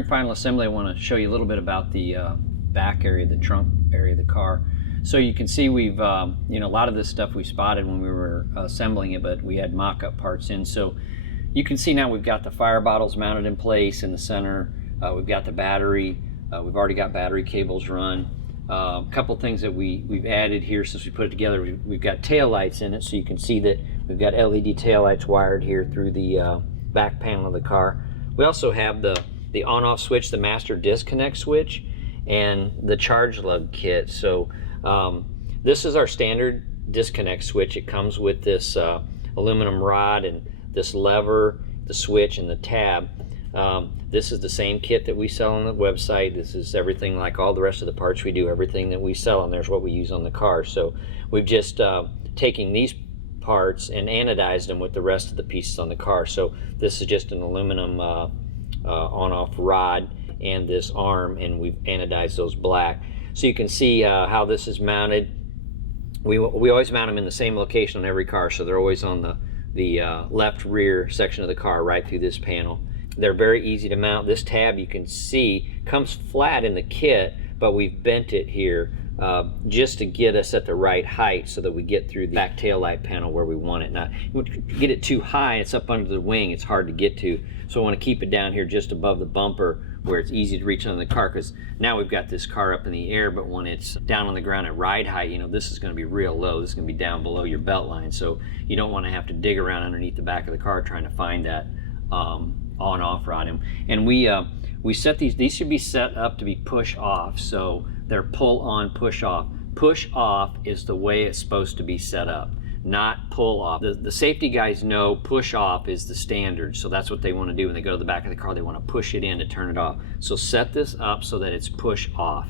During final assembly, I want to show you a little bit about the back area, the trunk area of the car. So you can see we've, you know, a lot of this stuff we spotted when we were assembling it, but we had mock-up parts in. So you can see now we've got the fire bottles mounted in place in the center. We've got the battery. We've already got battery cables run. A couple things that we've added here since we put it together. We've got tail lights in it, so you can see that we've got LED tail lights wired here through the back panel of the car. We also have the on-off switch, the master disconnect switch, and the charge lug kit. So this is our standard disconnect switch. It comes with this aluminum rod and this lever, the switch, and the tab. This is the same kit that we sell on the website. This is everything like all the rest of the parts we do, everything that we sell, and there's what we use on the car. So we've just taken these parts and anodized them with the rest of the pieces on the car. So this is just an aluminum on-off rod and this arm, and we've anodized those black. So you can see how this is mounted. We always mount them in the same location on every car, so they're always on the left rear section of the car, right through this panel. They're very easy to mount. This tab, you can see, comes flat in the kit, but we've bent it here just to get us at the right height so that we get through the back tail light panel where we want it. Now, if you get it too high, it's up under the wing, it's hard to get to. So I want to keep it down here just above the bumper where it's easy to reach on the car, because now we've got this car up in the air, but when it's down on the ground at ride height, you know, this is going to be real low. This is going to be down below your belt line, so you don't want to have to dig around underneath the back of the car trying to find that on-off rod. And we set these should be set up to be push off, so they're pull on, push off. Push off is the way it's supposed to be set up, not pull off. The safety guys know push off is the standard, so that's what they want to do when they go to the back of the car. They want to push it in to turn it off. So set this up so that it's push off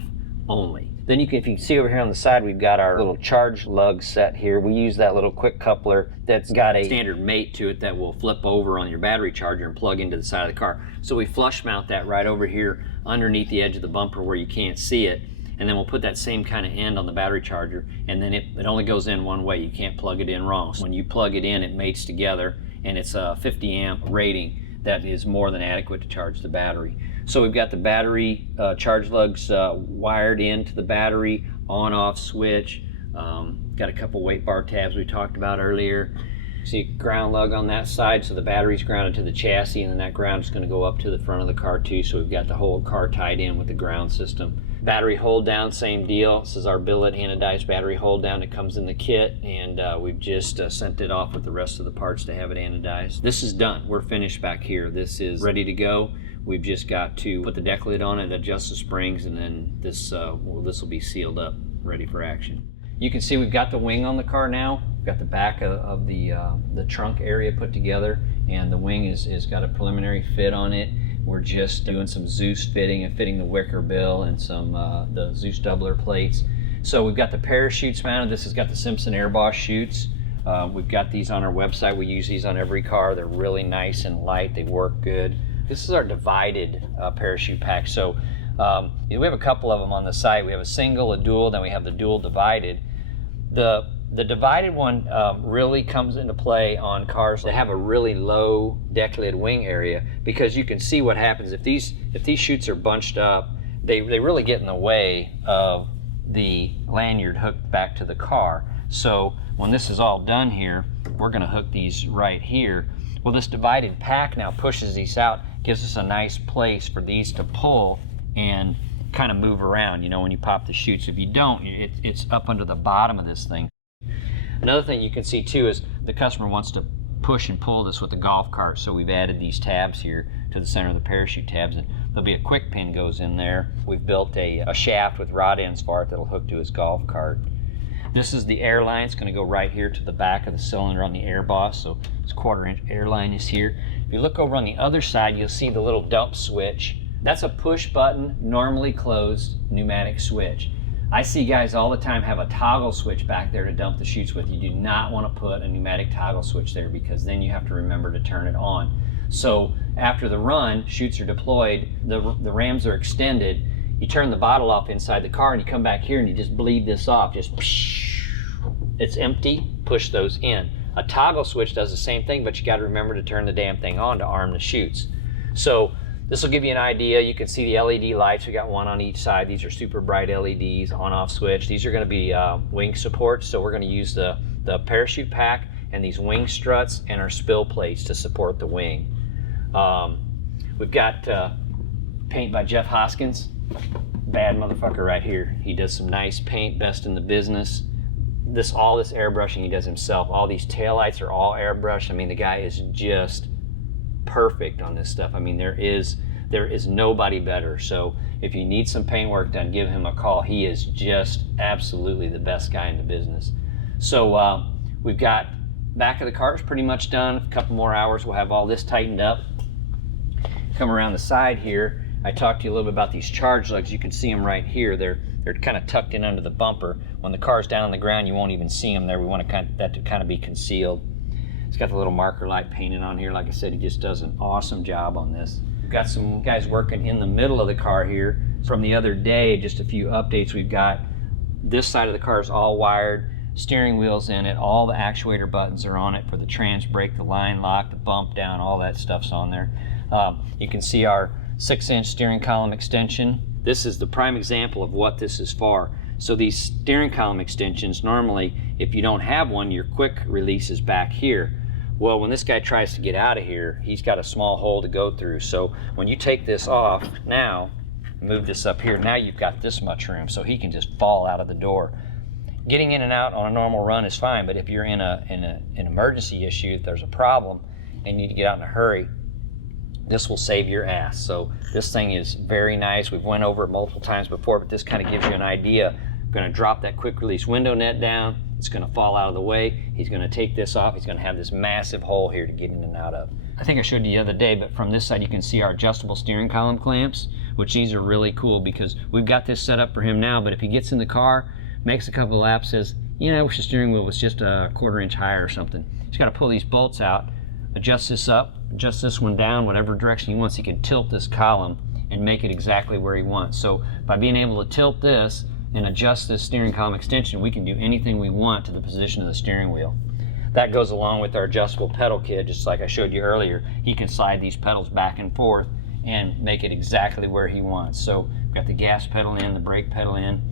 only. Then if you can see over here on the side, we've got our little charge lug set here. We use that little quick coupler that's got a standard mate to it that will flip over on your battery charger and plug into the side of the car. So we flush mount that right over here underneath the edge of the bumper where you can't see it. And then we'll put that same kind of end on the battery charger, and then it only goes in one way. You can't plug it in wrong. So when you plug it in, it mates together, and it's a 50 amp rating that is more than adequate to charge the battery. So we've got the battery charge lugs wired into the battery, on-off switch. Got a couple weight bar tabs we talked about earlier. See ground lug on that side, so the battery's grounded to the chassis, and then that ground is going to go up to the front of the car too, so we've got the whole car tied in with the ground system. Battery hold down, same deal. This is our billet anodized battery hold down. It comes in the kit, and we've just sent it off with the rest of the parts to have it anodized. This is done. We're finished back here. This is ready to go. We've just got to put the deck lid on it, adjust the springs, and then this will be sealed up, ready for action. You can see we've got the wing on the car now. We've got the back of the trunk area put together, and the wing is got a preliminary fit on it. We're just doing some Zeus fitting and fitting the wicker bill and some the Zeus doubler plates. So we've got the parachutes mounted. This has got the Simpson Airboss chutes. We've got these on our website. We use these on every car. They're really nice and light. They work good. This is our divided parachute pack. So we have a couple of them on the site. We have a single, a dual, then we have the dual divided. The divided one really comes into play on cars that have a really low deck lid wing area, because you can see what happens if these chutes are bunched up. They really get in the way of the lanyard hooked back to the car. So when this is all done here, we're going to hook these right here. Well, this divided pack now pushes these out, gives us a nice place for these to pull and kind of move around, you know, when you pop the chutes. If you don't, it's up under the bottom of this thing. Another thing you can see too is the customer wants to push and pull this with the golf cart, so we've added these tabs here to the center of the parachute tabs, and there'll be a quick pin goes in there. We've built a shaft with rod ends for it that'll hook to his golf cart. This is the air line. It's going to go right here to the back of the cylinder on the Airboss, so this 1/4 inch air line is here. If you look over on the other side, you'll see the little dump switch. That's a push button, normally closed pneumatic switch. I see guys all the time have a toggle switch back there to dump the chutes with. You do not want to put a pneumatic toggle switch there, because then you have to remember to turn it on. So after the run, chutes are deployed, the rams are extended, you turn the bottle off inside the car and you come back here and you just bleed this off. Just it's empty, push those in. A toggle switch does the same thing, but you got to remember to turn the damn thing on to arm the chutes. So This will give you an idea. You can see the LED lights. We got one on each side. These are super bright LEDs, on-off switch. These are going to be wing supports, so we're going to use the parachute pack and these wing struts and our spill plates to support the wing. We've got paint by Jeff Hoskins. Bad motherfucker right here. He does some nice paint, best in the business. All this airbrushing he does himself. All these taillights are all airbrushed. I mean, the guy is just perfect on this stuff. I mean, there is nobody better. So if you need some paint work done, give him a call. He is just absolutely the best guy in the business. So we've got back of the car is pretty much done. A couple more hours, we'll have all this tightened up. Come around the side here. I talked to you a little bit about these charge lugs. You can see them right here. They're kind of tucked in under the bumper. When the car's down on the ground, you won't even see them there. We want that to kind of be concealed. It's got the little marker light painted on here. Like I said, he just does an awesome job on this. We've got some guys working in the middle of the car here. From the other day, just a few updates. We've got this side of the car is all wired, steering wheel's in it, all the actuator buttons are on it for the trans brake, the line lock, the bump down, all that stuff's on there. You can see our 6-inch steering column extension. This is the prime example of what this is for. So these steering column extensions, normally if you don't have one, your quick release is back here. Well, when this guy tries to get out of here, he's got a small hole to go through. So when you take this off now, move this up here, now you've got this much room, so he can just fall out of the door. Getting in and out on a normal run is fine, but if you're in an emergency issue, if there's a problem and you need to get out in a hurry, this will save your ass. So this thing is very nice. We've went over it multiple times before, but this kind of gives you an idea. I'm going to drop that quick release window net down. It's going to fall out of the way. He's going to take this off. He's going to have this massive hole here to get in and out of. I think I showed you the other day, but from this side you can see our adjustable steering column clamps, which these are really cool because we've got this set up for him now, but if he gets in the car, makes a couple of laps, says, you know, I wish the steering wheel was just a 1/4 inch higher or something. He's got to pull these bolts out, adjust this up, adjust this one down, whatever direction he wants. He can tilt this column and make it exactly where he wants. So by being able to tilt this and adjust this steering column extension, we can do anything we want to the position of the steering wheel. That goes along with our adjustable pedal kit, just like I showed you earlier. He can slide these pedals back and forth and make it exactly where he wants. So we've got the gas pedal in, the brake pedal in,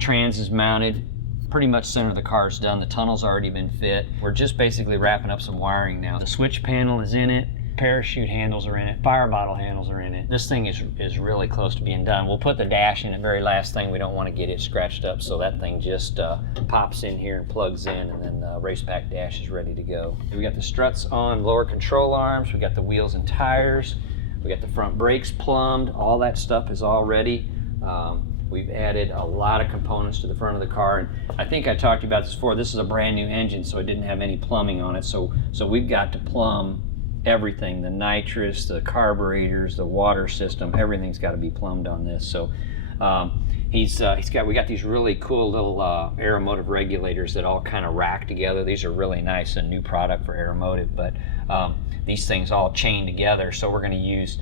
trans is mounted, pretty much center of the car is done. The tunnel's already been fit. We're just basically wrapping up some wiring now. The switch panel is in it, parachute handles are in it, fire bottle handles are in it. This thing is really close to being done. We'll put the dash in the very last thing. We don't want to get it scratched up, so that thing just pops in here and plugs in, and then the race pack dash is ready to go. We got the struts on, lower control arms, we got the wheels and tires, we got the front brakes plumbed, all that stuff is all ready. We've added a lot of components to the front of the car, and I think I talked to you about this before. This is a brand new engine, so it didn't have any plumbing on it, so we've got to plumb everything, the nitrous, the carburetors, the water system, everything's got to be plumbed on this. So we got these really cool little aeromotive regulators that all kind of rack together. These are really nice, a new product for aeromotive, but these things all chain together. So we're going to use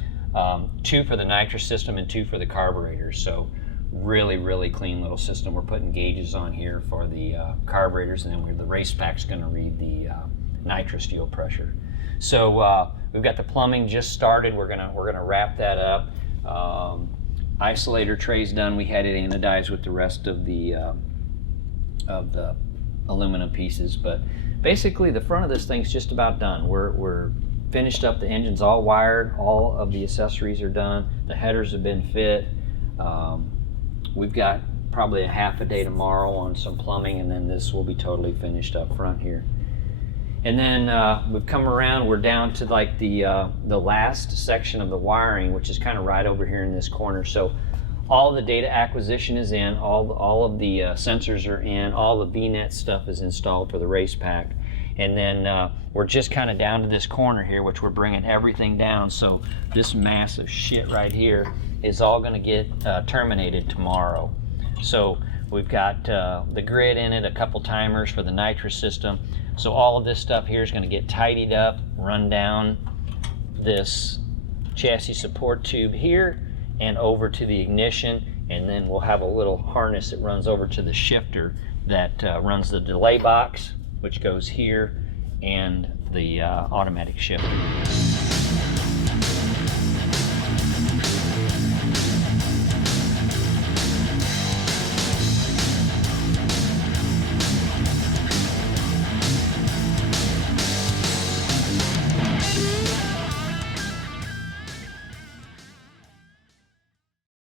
2 for the nitrous system and 2 for the carburetors. So really clean little system. We're putting gauges on here for the carburetors, and then the race pack's going to read the nitrous fuel pressure. So we've got the plumbing just started. We're gonna wrap that up. Isolator tray's done. We had it anodized with the rest of the aluminum pieces, but basically the front of this thing's just about done. We're finished up. The engine's all wired. All of the accessories are done. The headers have been fit. We've got probably a half a day tomorrow on some plumbing, and then this will be totally finished up front here. And then we've come around, we're down to like the last section of the wiring, which is kind of right over here in this corner. So all the data acquisition is in, all of the sensors are in, all the VNet stuff is installed for the race pack. And then we're just kind of down to this corner here, which we're bringing everything down. So this massive shit right here is all going to get terminated tomorrow. So we've got the grid in it, a couple timers for the nitrous system. So all of this stuff here is going to get tidied up, run down this chassis support tube here and over to the ignition, and then we'll have a little harness that runs over to the shifter that runs the delay box, which goes here, and the automatic shifter.